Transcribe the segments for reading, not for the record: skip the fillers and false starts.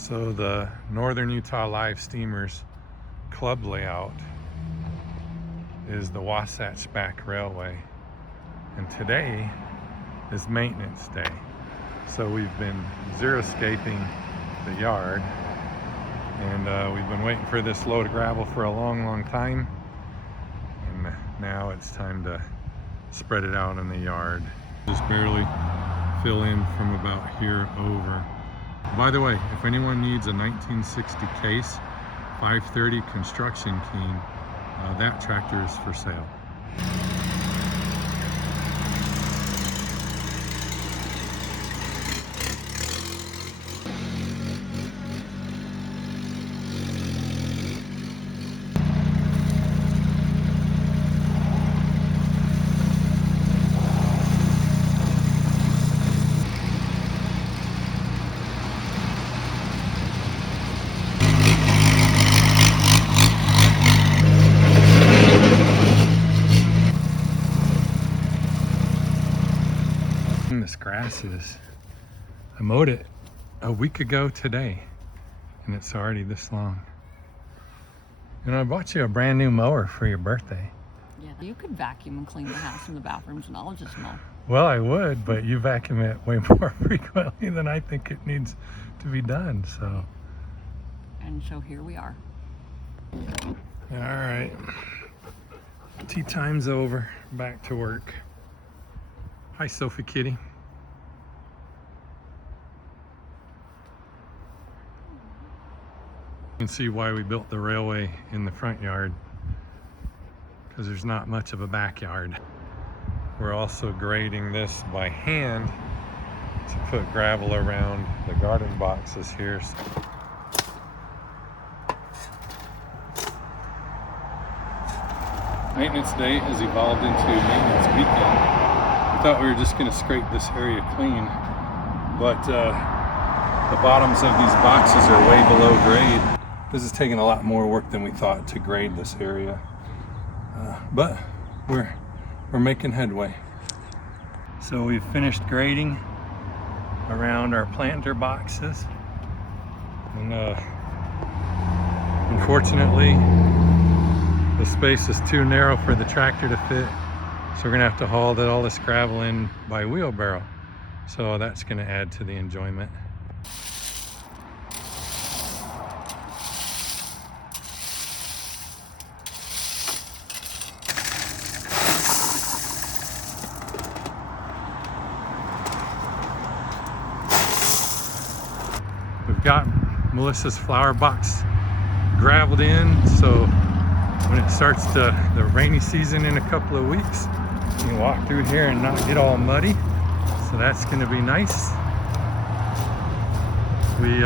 So the Northern Utah Live Steamers club layout is the Wasatch Back Railway, and today is maintenance day. So we've been xeriscaping the yard, and we've been waiting for this load of gravel for a long time, and now it's time to spread it out in the yard. Just barely fill in from about here over. By the way, if anyone needs a 1960 case 530 construction keen, that tractor is for sale. This grass is, I mowed it a week ago today, and it's already this long. And I bought you a brand new mower for your birthday. Yeah, you could vacuum and clean the house and the bathrooms, and I'll just mow. Well, I would, but you vacuum it way more frequently than I think it needs to be done, so. And so here we are. All right, tea time's over, back to work. Hi, Sophie Kitty. You can see why we built the railway in the front yard, because there's not much of a backyard. We're also grading this by hand to put gravel around the garden boxes here. Maintenance day has evolved into maintenance weekend. We thought we were just going to scrape this area clean, but the bottoms of these boxes are way below grade. This is taking a lot more work than we thought to grade this area, but we're making headway. So we've finished grading around our planter boxes, and unfortunately the space is too narrow for the tractor to fit, so we're gonna have to haul all this gravel in by wheelbarrow. So that's gonna add to the enjoyment. We've got Melissa's flower box gravelled in, so when it starts the rainy season in a couple of weeks, you can walk through here and not get all muddy. So that's going to be nice. We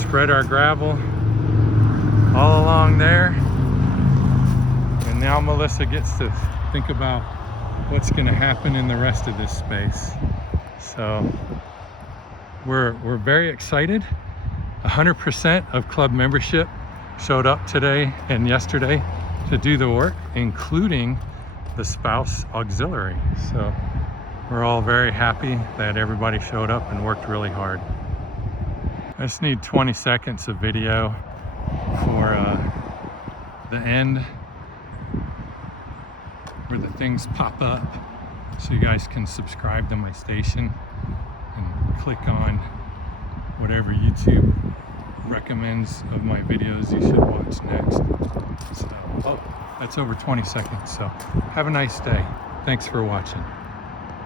spread our gravel all along there, and now Melissa gets to think about what's going to happen in the rest of this space. So we're very excited. 100% of club membership showed up today and yesterday to do the work, including the spouse auxiliary. So we're all very happy that everybody showed up and worked really hard. I just need 20 seconds of video for the end where the things pop up, so you guys can subscribe to my station and click on whatever YouTube recommends of my videos you should watch next. So, oh, that's over 20 seconds. So have a nice day. Thanks for watching.